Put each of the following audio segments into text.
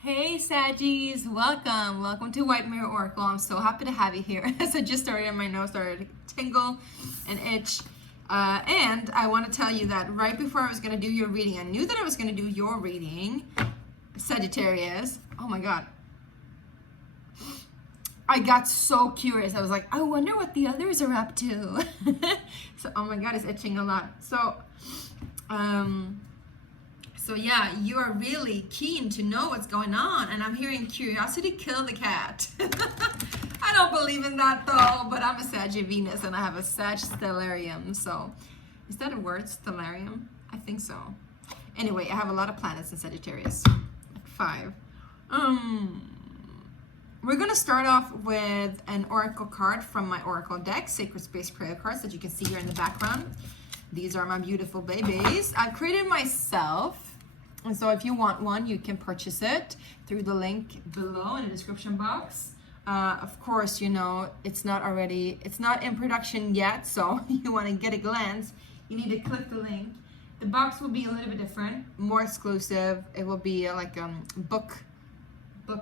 Hey Saggies, welcome to White Mirror Oracle. I'm so happy to have you here. So just started, my nose started to tingle and itch. And I want to tell you that right before I was going to do your reading, I knew that I was going to do your reading, Sagittarius. Oh my God. I got so curious. I was like, I wonder what the others are up to. So, oh my God, it's itching a lot. So yeah, you are really keen to know what's going on, and I'm hearing curiosity kill the cat. I don't believe in that though, but I'm a Sag Venus and I have a Sag stellarium. So, is that a word, stellarium? I think so. Anyway, I have a lot of planets in Sagittarius, like 5. We're gonna start off with an oracle card from my oracle deck, Sacred Space Prayer cards that you can see here in the background. These are my beautiful babies. I've created myself. And so if you want one, you can purchase it through the link below in the description box. Of course, you know, it's not in production yet, so you want to get a glance, you need to click the link. The box will be a little bit different, more exclusive. It will be like a book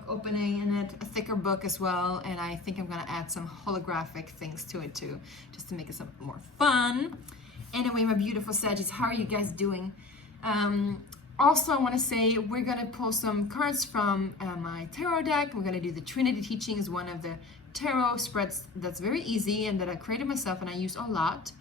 opening in it, a thicker book as well, and I think I'm going to add some holographic things to it too, just to make it some more fun. Anyway, my beautiful Saggies, how are you guys doing? Also, I want to say we're going to pull some cards from my tarot deck. We're going to do the Trinity Teachings, one of the tarot spreads that's very easy and that I created myself and I use a lot.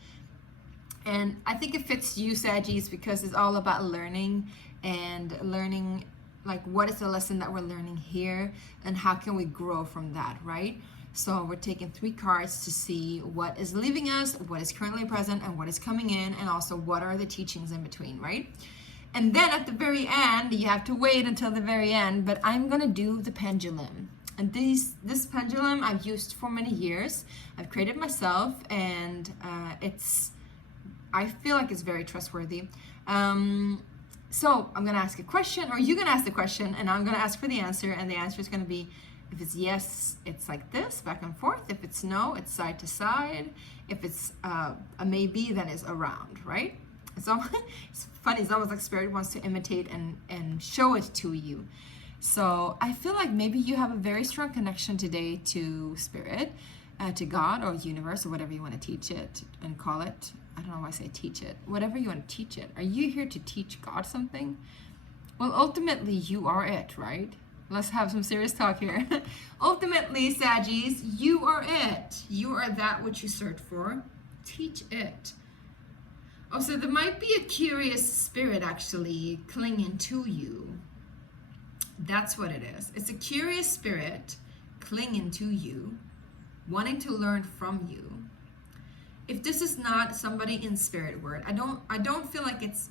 And I think it fits you, Saggies, because it's all about learning and learning, like, what is the lesson that we're learning here and how can we grow from that, right? So we're taking 3 cards to see what is leaving us, what is currently present, and what is coming in, and also what are the teachings in between, right? And then at the very end, you have to wait until the very end, but I'm gonna do the pendulum. And this pendulum I've used for many years. I've created myself, and I feel like it's very trustworthy. So I'm gonna ask a question, or you're gonna ask the question, and I'm gonna ask for the answer, and the answer is gonna be, if it's yes, it's like this, back and forth. If it's no, it's side to side. If it's a maybe, then it's around, right? So it's funny, it's almost like Spirit wants to imitate and show it to you. So I feel like maybe you have a very strong connection today to Spirit, to God or universe, or whatever you want to teach it and call it. I don't know why I say teach it. Whatever you want to teach it. Are you here to teach God something? Well, ultimately, you are it, right? Let's have some serious talk here. Ultimately, Saggies, you are it. You are that which you search for. Teach it. Oh, so there might be a curious spirit actually clinging to you. That's what it is. It's a curious spirit clinging to you, wanting to learn from you. If this is not somebody in spirit word, I don't feel like it's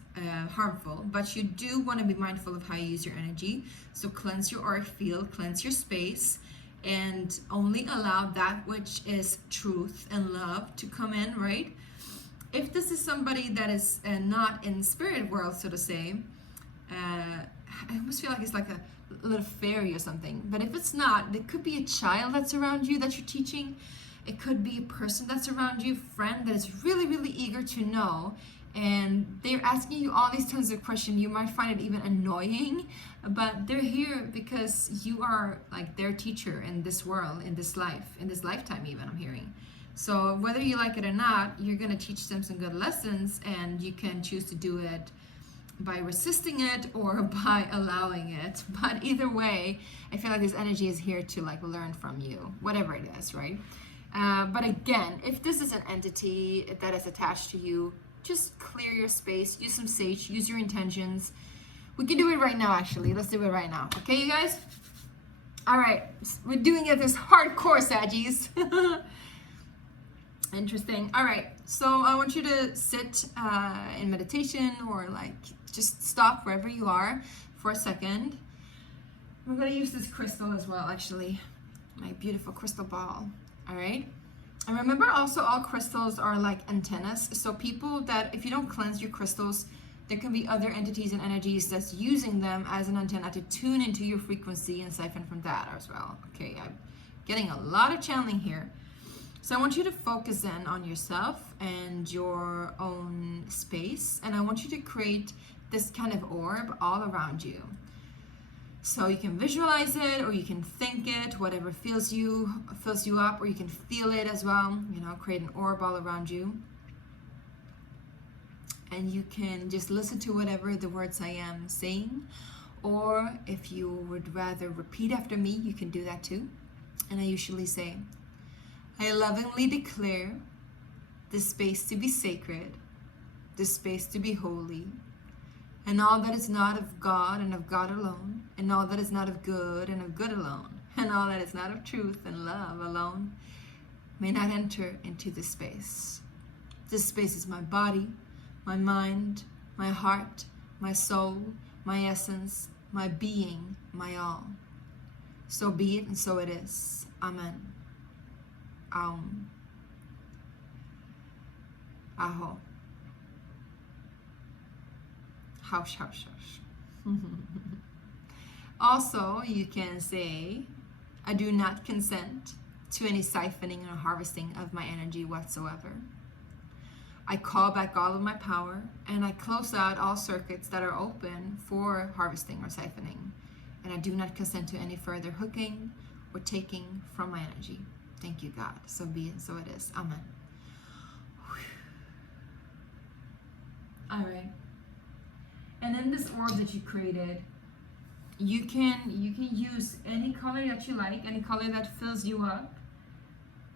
harmful, but you do want to be mindful of how you use your energy. So cleanse your auric field, cleanse your space, and only allow that which is truth and love to come in, right? If this is somebody that is not in spirit world, so to say, I almost feel like it's like a little fairy or something. But if it's not, there could be a child that's around you that you're teaching. It could be a person that's around you, friend that is really, really eager to know, and they're asking you all these tons of questions. You might find it even annoying, but they're here because you are like their teacher in this world, in this life, in this lifetime even, I'm hearing. So whether you like it or not, you're going to teach them some good lessons, and you can choose to do it by resisting it or by allowing it. But either way, I feel like this energy is here to like learn from you, whatever it is, right? But again, if this is an entity that is attached to you, just clear your space, use some sage, use your intentions. We can do it right now, actually. Let's do it right now. Okay, you guys? All right, we're doing it this hardcore, Saggies. Interesting. All right, so I want you to sit in meditation, or like just stop wherever you are for a second. We're going to use this crystal as well, actually. My beautiful crystal ball. All right. And remember also, all crystals are like antennas. So people that, if you don't cleanse your crystals, there can be other entities and energies that's using them as an antenna to tune into your frequency and siphon from that as well. Okay, I'm getting a lot of channeling here. So I want you to focus in on yourself and your own space. And I want you to create this kind of orb all around you. So you can visualize it, or you can think it, whatever fills you up, or you can feel it as well, you know, create an orb all around you. And you can just listen to whatever the words I am saying, or if you would rather repeat after me, you can do that too. And I usually say, I lovingly declare this space to be sacred, this space to be holy, and all that is not of God and of God alone, and all that is not of good and of good alone, and all that is not of truth and love alone, may not enter into this space. This space is my body, my mind, my heart, my soul, my essence, my being, my all. So be it, and so it is. Amen. Aum. Aho. Hush, hush, hush. Also, you can say, I do not consent to any siphoning or harvesting of my energy whatsoever. I call back all of my power, and I close out all circuits that are open for harvesting or siphoning. And I do not consent to any further hooking or taking from my energy. Thank you, God. So be it, so it is. Amen. All right. And in this orb that you created, you can use any color that you like, any color that fills you up.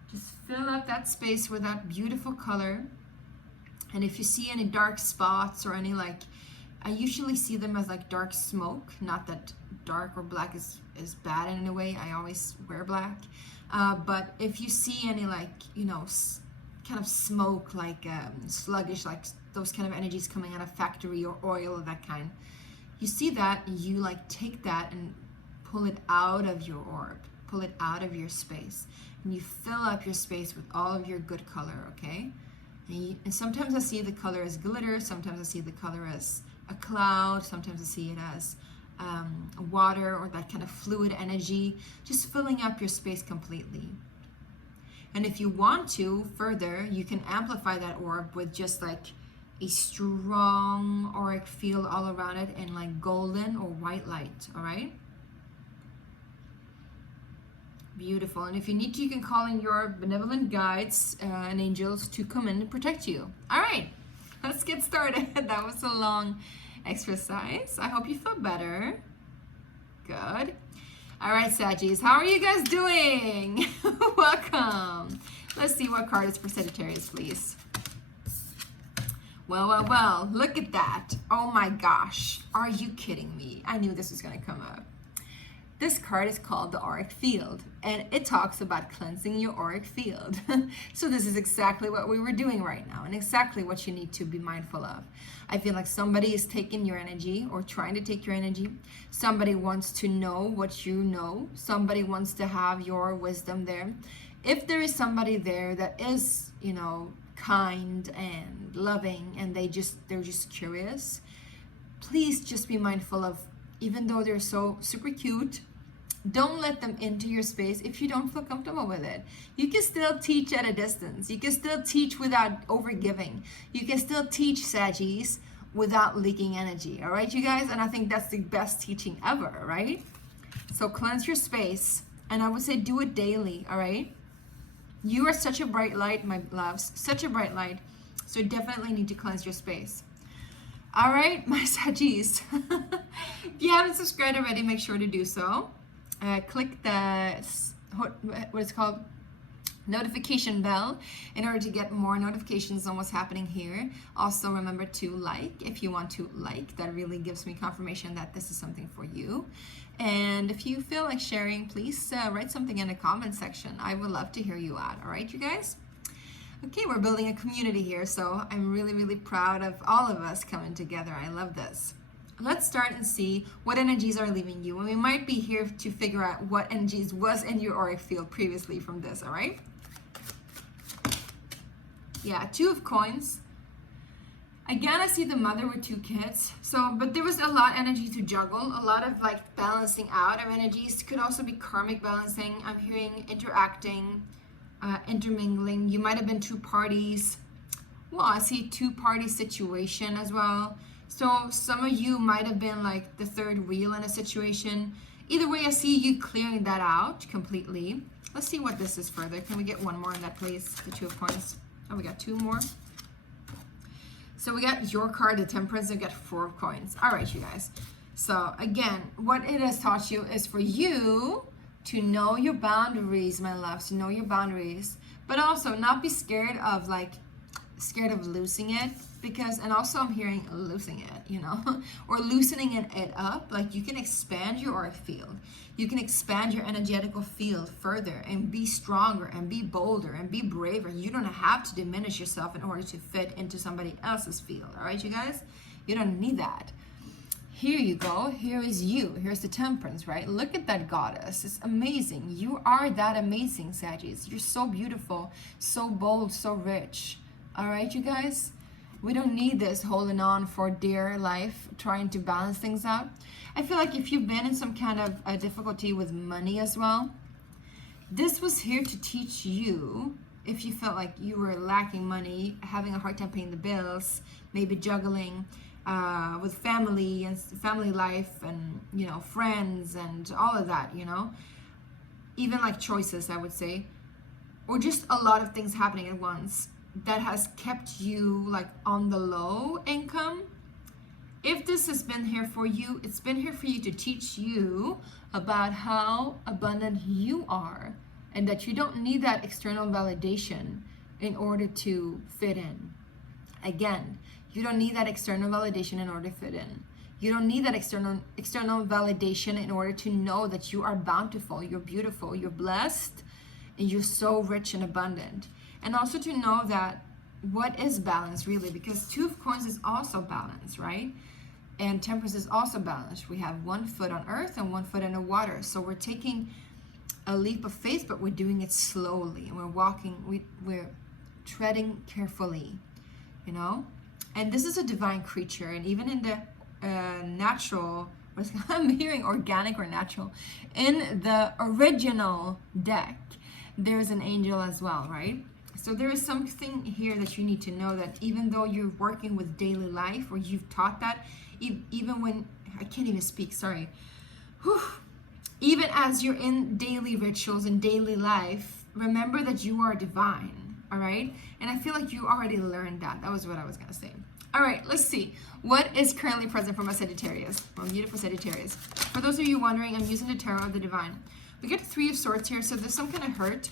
Just fill up that space with that beautiful color. And if you see any dark spots or any, like, I usually see them as like dark smoke. Not that dark or black is bad in a way. I always wear black. But if you see any, like, you know, kind of smoke, like sluggish, like those kind of energies coming out of factory or oil of that kind, you see that, you like take that and pull it out of your orb, pull it out of your space, and you fill up your space with all of your good color, okay? And sometimes I see the color as glitter, sometimes I see the color as a cloud, sometimes I see it as water or that kind of fluid energy, just filling up your space completely. And if you want to further, you can amplify that orb with just like a strong auric field all around it and like golden or white light, all right? Beautiful. And if you need to, you can call in your benevolent guides and angels to come in and protect you. All right, let's get started. That was a long exercise. I hope you feel better. Good. All right, Saggies, how are you guys doing? Welcome. Let's see what card is for Sagittarius, please. Well, look at that. Oh my gosh, are you kidding me? I knew this was gonna come up. This card is called the auric field, and it talks about cleansing your auric field. So this is exactly what we were doing right now, and exactly what you need to be mindful of. I feel like somebody is taking your energy or trying to take your energy. Somebody wants to know what you know. Somebody wants to have your wisdom there. If there is somebody there that is, you know, kind and loving, and they're just curious, please just be mindful of, even though they're so super cute, don't let them into your space if you don't feel comfortable with it. You can still teach at a distance. You can still teach without overgiving. You can still teach, Saggies, without leaking energy. All right, you guys? And I think that's the best teaching ever, right? So cleanse your space, and I would say do it daily, all right? You are such a bright light, my loves, such a bright light. So you definitely need to cleanse your space. All right, my Saggies. If you haven't subscribed already, make sure to do so. Click the, what is called, notification bell in order to get more notifications on what's happening here. Also, remember to like if you want to like. That really gives me confirmation that this is something for you. And if you feel like sharing, please write something in the comment section. I would love to hear you out. All right, you guys? Okay, we're building a community here, so I'm really, really proud of all of us coming together. I love this. Let's start and see what energies are leaving you. And we might be here to figure out what energies was in your auric field previously from this, all right? Yeah, 2 of coins. Again, I see the mother with 2 kids. So, but there was a lot of energy to juggle, a lot of like balancing out of energies. Could also be karmic balancing. I'm hearing interacting, intermingling. You might have been 2 parties. Well, I see 2-party situation as well. So some of you might have been like the third wheel in a situation. Either way, I see you clearing that out completely. Let's see what this is further. Can we get one more in that, please? The Two of Coins. Oh, we got two more. So we got your card, the Temperance, and we got Four of Coins. All right, you guys. So again, what it has taught you is for you to know your boundaries, my loves, to know your boundaries, but also not be scared of losing it, because, and also I'm hearing losing it, you know, or loosening it up. Like you can expand your auric field. You can expand your energetical field further and be stronger and be bolder and be braver. You don't have to diminish yourself in order to fit into somebody else's field. All right, you guys? You don't need that. Here you go. Here is you. Here's the Temperance, right? Look at that goddess. It's amazing. You are that amazing, Sagittarius. You're so beautiful, so bold, so rich. All right, you guys? We don't need this holding on for dear life, trying to balance things out. I feel like if you've been in some kind of a difficulty with money as well, this was here to teach you, if you felt like you were lacking money, having a hard time paying the bills, maybe juggling with family and family life and, you know, friends and all of that, you know, even like choices, I would say, or just a lot of things happening at once that has kept you like on the low income. If this has been here for you, it's been here for you to teach you about how abundant you are and that you don't need that external validation in order to fit in. Again, you don't need that external validation in order to fit in. You don't need that external validation in order to know that you are bountiful, you're beautiful, you're blessed, and you're so rich and abundant. And also to know that what is balance really, because Two of Coins is also balance, right? And Temperance is also balanced. We have one foot on earth and one foot in the water. So we're taking a leap of faith, but we're doing it slowly. And we're walking, we're treading carefully, you know? And this is a divine creature. And even in the natural, I'm hearing organic or natural, in the original deck, there's an angel as well, right? So there is something here that you need to know, that even though you're working with daily life, or you've taught that, even when, I can't even speak, sorry. Whew. Even as you're in daily rituals and daily life, remember that you are divine, all right? And I feel like you already learned that. That was what I was gonna say. All right, let's see. What is currently present for my Sagittarius? My beautiful Sagittarius. For those of you wondering, I'm using the Tarot of the Divine. We get the Three of Swords here, so there's some kind of hurt.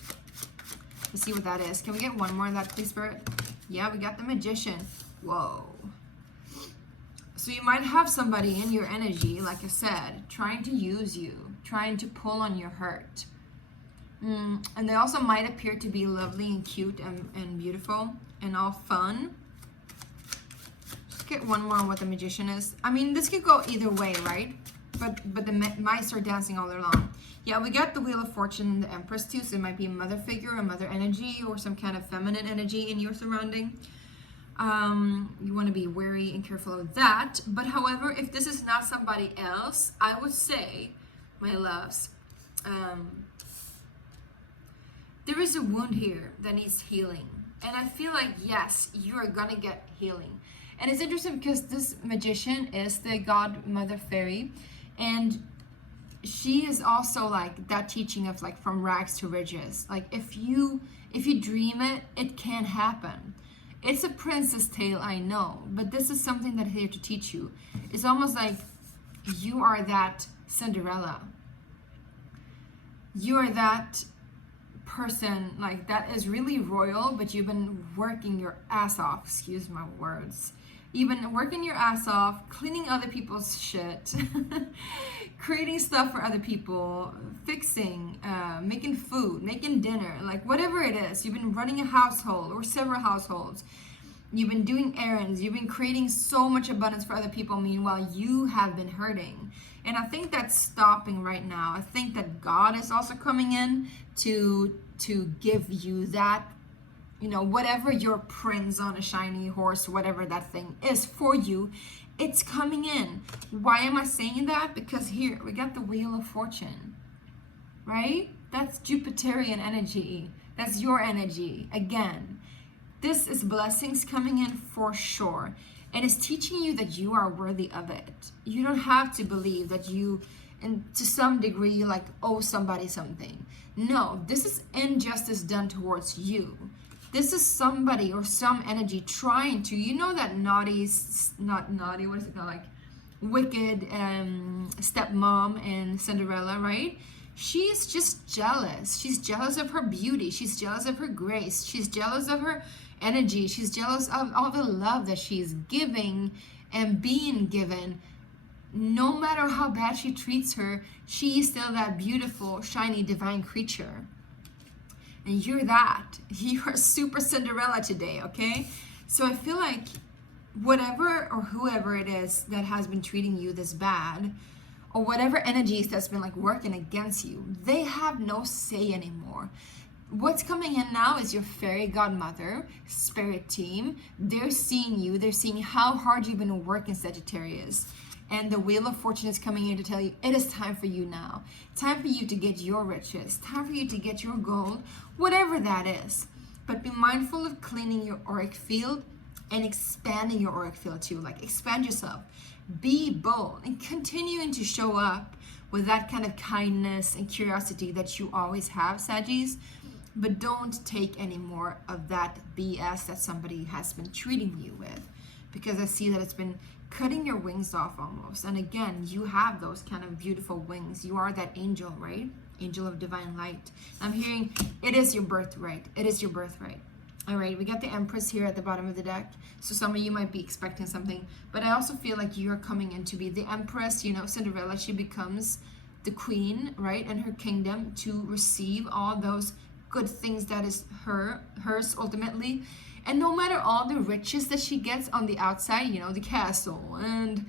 Let's see what that is. Can we get one more in that, please, Spirit? Yeah, we got the Magician. Whoa. So you might have somebody in your energy, like I said, trying to use you, trying to pull on your hurt. And they also might appear to be lovely and cute and beautiful and all fun. Just get one more on what the Magician is. I mean, this could go either way, right? But the mice are dancing all day long. Yeah, we got the Wheel of Fortune and the Empress too, so it might be a mother figure, a mother energy, or some kind of feminine energy in your surrounding. You want to be wary and careful of that. But however, if this is not somebody else, I would say, my loves, there is a wound here that needs healing. And I feel like, yes, you are going to get healing. And it's interesting because this Magician is the godmother fairy, and she is also like that teaching of like from rags to riches. Like if you dream it, it can happen. It's a princess tale, I know, but this is something that here to teach you. It's almost like you are that Cinderella. You are that person like that is really royal, but you've been working your ass off, excuse my words. You've been working your ass off, cleaning other people's shit, creating stuff for other people, fixing, making food, making dinner, like whatever it is. You've been running a household or several households. You've been doing errands. You've been creating so much abundance for other people. Meanwhile, you have been hurting. And I think that's stopping right now. I think that God is also coming in to give you that, you know, whatever your prince on a shiny horse, whatever that thing is for you, it's coming in. Why am I saying that? Because here we got the Wheel of Fortune, right? That's Jupiterian energy. That's your energy. Again, this is blessings coming in for sure. And it's teaching you that you are worthy of it. You don't have to believe that you, and to some degree, you like owe somebody something. No, this is injustice done towards you. This is somebody or some energy trying to, you know, that not naughty, what is it called? Like wicked stepmom in Cinderella, right? She's just jealous. She's jealous of her beauty. She's jealous of her grace. She's jealous of her energy. She's jealous of all the love that she's giving and being given. No matter how bad she treats her, she's still that beautiful, shiny, divine creature. And you're that. You are super Cinderella today, okay? So I feel like whatever or whoever it is that has been treating you this bad, or whatever energies that's been like working against you, they have no say anymore. What's coming in now is your fairy godmother, spirit team. They're seeing you. They're seeing how hard you've been working, Sagittarius. And the Wheel of Fortune is coming in to tell you it is time for you now. Time for you to get your riches. Time for you to get your gold, whatever that is. But be mindful of cleaning your auric field and expanding your auric field too. Like expand yourself. Be bold and continuing to show up with that kind of kindness and curiosity that you always have, Saggies. But don't take any more of that BS that somebody has been treating you with. Because I see that it's been cutting your wings off almost. And again, you have those kind of beautiful wings. You are that angel, right? Angel of divine light. I'm hearing it is your birthright. It is your birthright. All right, we got the Empress here at the bottom of the deck. So some of you might be expecting something. But I also feel like you're coming in to be the Empress. You know, Cinderella, she becomes the queen, right? And her kingdom to receive all those good things that is hers ultimately. And no matter all the riches that she gets on the outside, you know, the castle and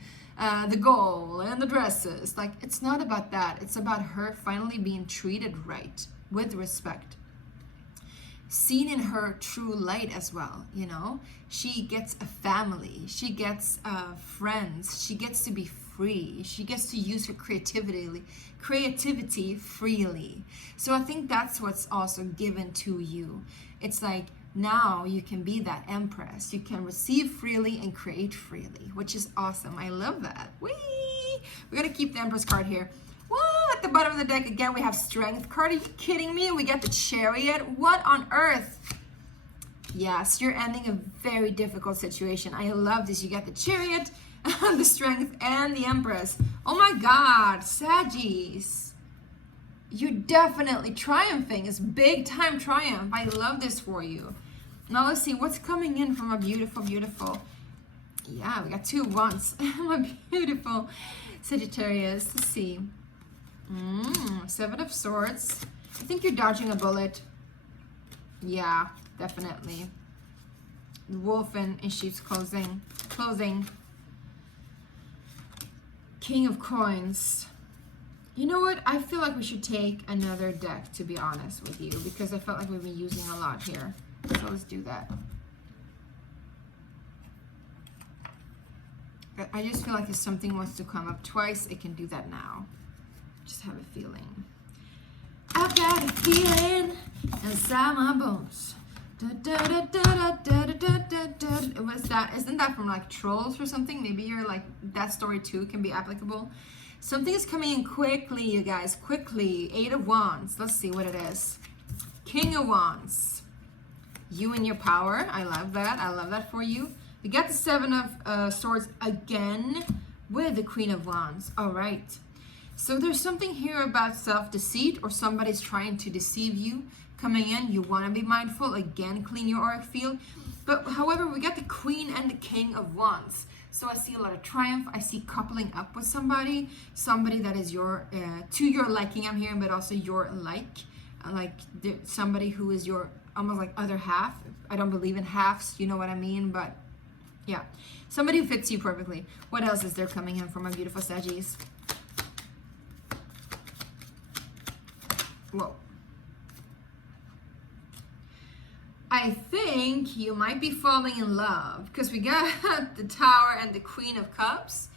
the gold and the dresses, like it's not about that. It's about her finally being treated right, with respect. Seen in her true light as well, you know. She gets a family. She gets friends. She gets to be free. She gets to use her creativity freely. So I think that's what's also given to you. It's like, now you can be that Empress. You can receive freely and create freely, which is awesome. I love that. Whee! We're going to keep the Empress card here. Woo! At the bottom of the deck, again, we have Strength card. Are you kidding me? We got the Chariot. What on earth? Yes, you're ending a very difficult situation. I love this. You got the Chariot, the Strength, and the Empress. Oh my God, Saggies. You're definitely triumphing. It's big time triumph. I love this for you. Now let's see what's coming in from a beautiful, beautiful. Yeah, we got 2 Wands. My beautiful Sagittarius. Let's see. 7 of Swords. I think you're dodging a bullet. Yeah, definitely. Wolf in sheep's clothing. King of Coins. You know what? I feel like we should take another deck, to be honest with you, because I felt like we've been using a lot here. So let's do that. I just feel like if something wants to come up twice, it can do that now. Just have a feeling. I've got a feeling inside my bones. What's that? Isn't that from like Trolls or something? Maybe you're like, that story too can be applicable. Something is coming in quickly, you guys, quickly. 8 of Wands. Let's see what it is. King of Wands. You and your power. I love that. I love that for you. We got the 7 of Swords again with the Queen of Wands. All right. So there's something here about self-deceit, or somebody's trying to deceive you coming in. You want to be mindful. Again, clean your auric field. But however, we got the Queen and the King of Wands. So I see a lot of triumph. I see coupling up with somebody that is your to your liking, I'm hearing, but also your somebody who is your almost like other half. I don't believe in halves, you know what I mean? But yeah, somebody who fits you perfectly. What else is there coming in from my beautiful Saggies? Whoa. I think you might be falling in love, because we got the Tower and the Queen of Cups.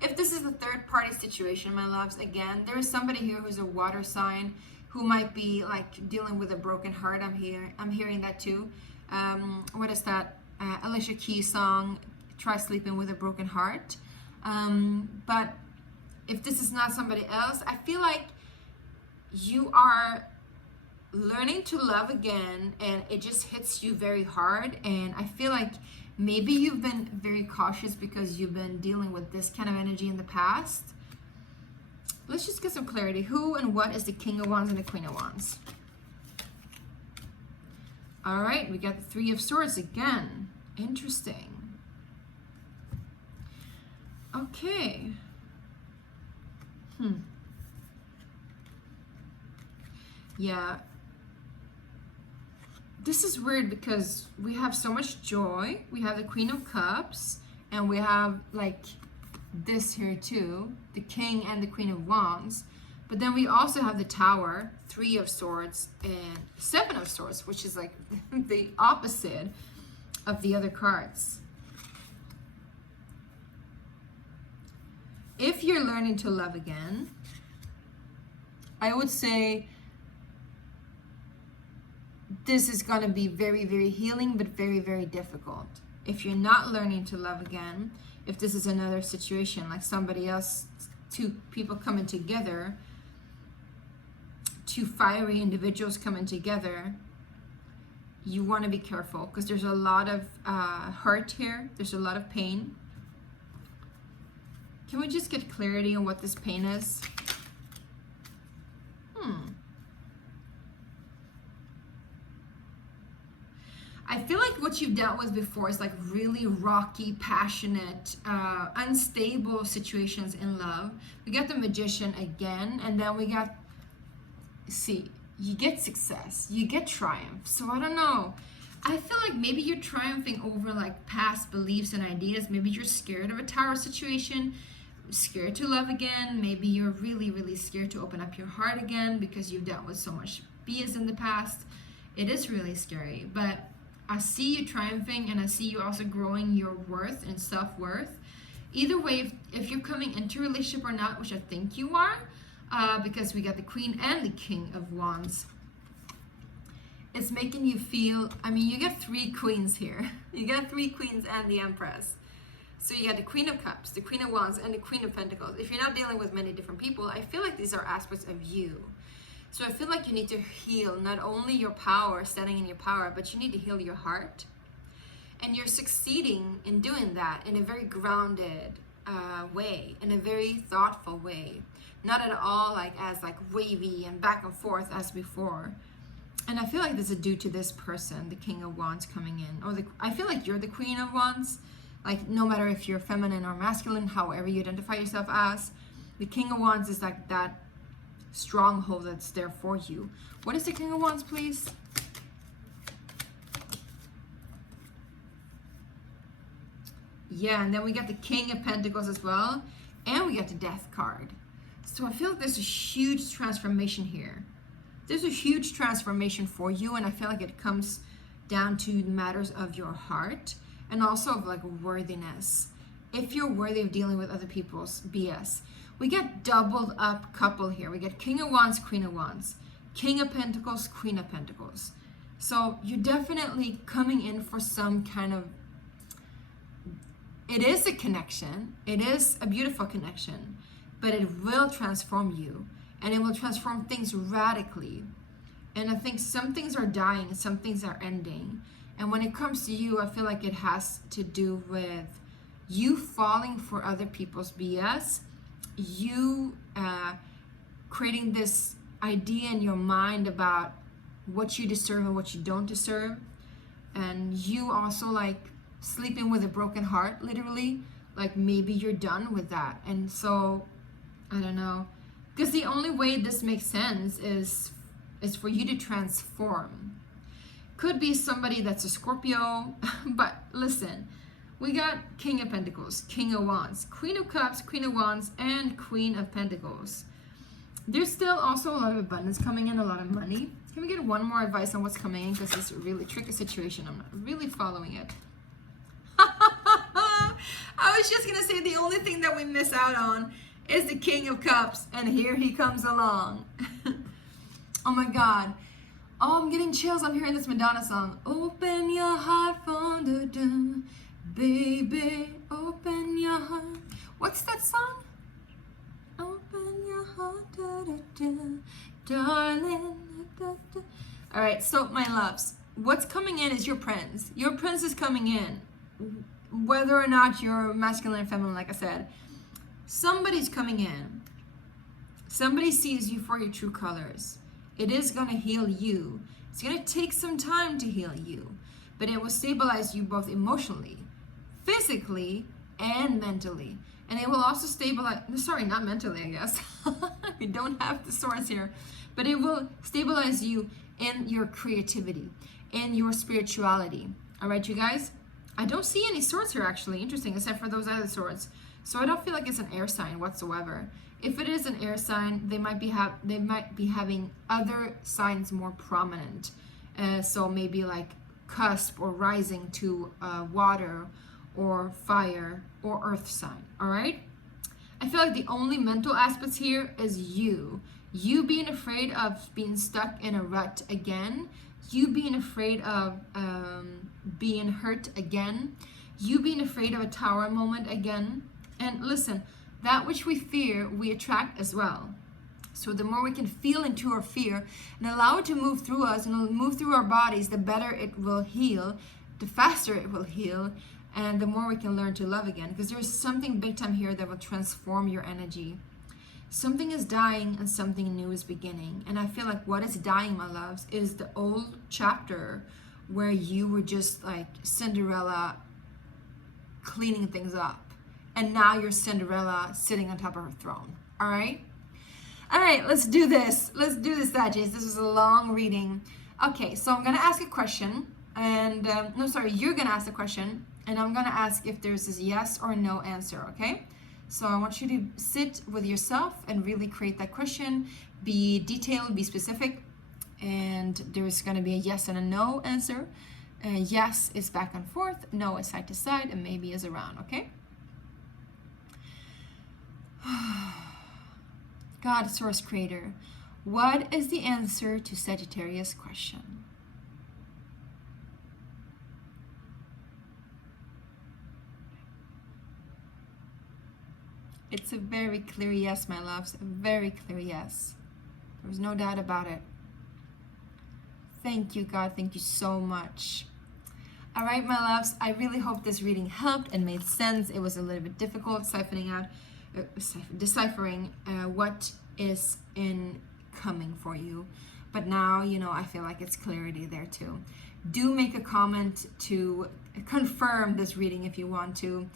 If this is a third-party situation, my loves, again, there is somebody here who's a water sign who might be like dealing with a broken heart. I'm hearing that too. What is that? Alicia Keys song, try sleeping with a broken heart. But if this is not somebody else, I feel like you are learning to love again, and it just hits you very hard. And I feel like maybe you've been very cautious because you've been dealing with this kind of energy in the past. Let's just get some clarity. Who and what is the King of Wands and the Queen of Wands? All right, we got the Three of Swords again. Interesting. Okay. Yeah. This is weird because we have so much joy. We have the Queen of Cups, and we have like this here too, the King and the Queen of Wands. But then we also have the Tower, Three of Swords, and Seven of Swords, which is like the opposite of the other cards. If you're learning to love again, I would say this is going to be very, very healing, but very, very difficult. If you're not learning to love again, if this is another situation, like somebody else, two people coming together, two fiery individuals coming together, you want to be careful because there's a lot of hurt here. There's a lot of pain. Can we just get clarity on what this pain is? I feel like what you've dealt with before is like really rocky, passionate, unstable situations in love. We got the Magician again, and then we got, see, you get success, you get triumph. So I don't know. I feel like maybe you're triumphing over like past beliefs and ideas. Maybe you're scared of a Tower situation, scared to love again. Maybe you're really, really scared to open up your heart again because you've dealt with so much BS in the past. It is really scary, but I see you triumphing, and I see you also growing your worth and self-worth. Either way, if you're coming into a relationship or not, which I think you are, because we got the Queen and the King of Wands, it's making you feel, I mean, you get three queens here. You got three queens and the Empress. So you got the Queen of Cups, the Queen of Wands, and the Queen of Pentacles. If you're not dealing with many different people, I feel like these are aspects of you. So I feel like you need to heal not only your power, standing in your power, but you need to heal your heart. And you're succeeding in doing that in a very grounded way, in a very thoughtful way. Not at all like as like wavy and back and forth as before. And I feel like this is due to this person, the King of Wands coming in. Or I feel like you're the Queen of Wands. Like no matter if you're feminine or masculine, however you identify yourself as, the King of Wands is like that stronghold that's there for you. What is the King of Wands, please? Yeah, and then we got the King of Pentacles as well, and we got the Death card. So I feel like there's a huge transformation here. There's a huge transformation for you, and I feel like it comes down to matters of your heart and also of like worthiness. If you're worthy of dealing with other people's BS. We get doubled up couple here. We get King of Wands, Queen of Wands, King of Pentacles, Queen of Pentacles. So you're definitely coming in for some kind of, it is a connection. It is a beautiful connection, but it will transform you, and it will transform things radically. And I think some things are dying and some things are ending. And when it comes to you, I feel like it has to do with you falling for other people's BS, you creating this idea in your mind about what you deserve and what you don't deserve, and you also like sleeping with a broken heart, literally. Like maybe you're done with that. And so I don't know, because the only way this makes sense is for you to transform. Could be somebody that's a Scorpio, but listen, we got King of Pentacles, King of Wands, Queen of Cups, Queen of Wands, and Queen of Pentacles. There's still also a lot of abundance coming in, a lot of money. Can we get one more advice on what's coming in? Because it's a really tricky situation. I'm not really following it. I was just going to say the only thing that we miss out on is the King of Cups. And here he comes along. Oh my God. Oh, I'm getting chills. I'm hearing this Madonna song. Open your heart from the doom. Baby, open your heart. What's that song? Open your heart, da, da, da, darling. Da, da. All right, so my loves, what's coming in is your prince. Your prince is coming in. Whether or not you're masculine or feminine, like I said, somebody's coming in. Somebody sees you for your true colors. It is going to heal you. It's going to take some time to heal you, but it will stabilize you both emotionally, physically, and mentally. And it will also stabilize, sorry, not mentally, I guess. We don't have the source here, but it will stabilize you in your creativity, in your spirituality. All right, you guys? I don't see any swords here, actually. Interesting, except for those other swords. So I don't feel like it's an air sign whatsoever. If it is an air sign, they might be having other signs more prominent. So maybe like cusp or rising to water or fire or earth sign. All right? I feel like the only mental aspects here is you being afraid of being stuck in a rut again, you being afraid of being hurt again, you being afraid of a tower moment again. And listen, that which we fear, we attract as well. So the more we can feel into our fear and allow it to move through us and move through our bodies, the better it will heal, the faster it will heal, and the more we can learn to love again. Because there's something big time here that will transform your energy. Something is dying and something new is beginning. And I feel like what is dying, my loves, is the old chapter where you were just like Cinderella cleaning things up. And now you're Cinderella sitting on top of her throne. All right? All right, let's do this. Let's do this, Sagittarius. This was a long reading. Okay, so I'm going to ask a question. And, you're going to ask a question. And I'm going to ask if there's this yes or no answer, okay? So I want you to sit with yourself and really create that question. Be detailed, be specific. And there's going to be a yes and a no answer. Yes is back and forth. No is side to side. And maybe is around, okay? God, Source Creator, what is the answer to Sagittarius' question? It's a very clear yes, my loves, a very clear yes. There's no doubt about it. Thank you, God. Thank you so much. All right, my loves, I really hope this reading helped and made sense. It was a little bit difficult deciphering what is incoming for you. But now, I feel like it's clarity there too. Do make a comment to confirm this reading if you want to.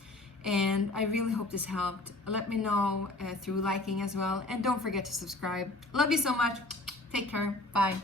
And I really hope this helped. Let me know through liking as well. And don't forget to subscribe. Love you so much. Take care. Bye.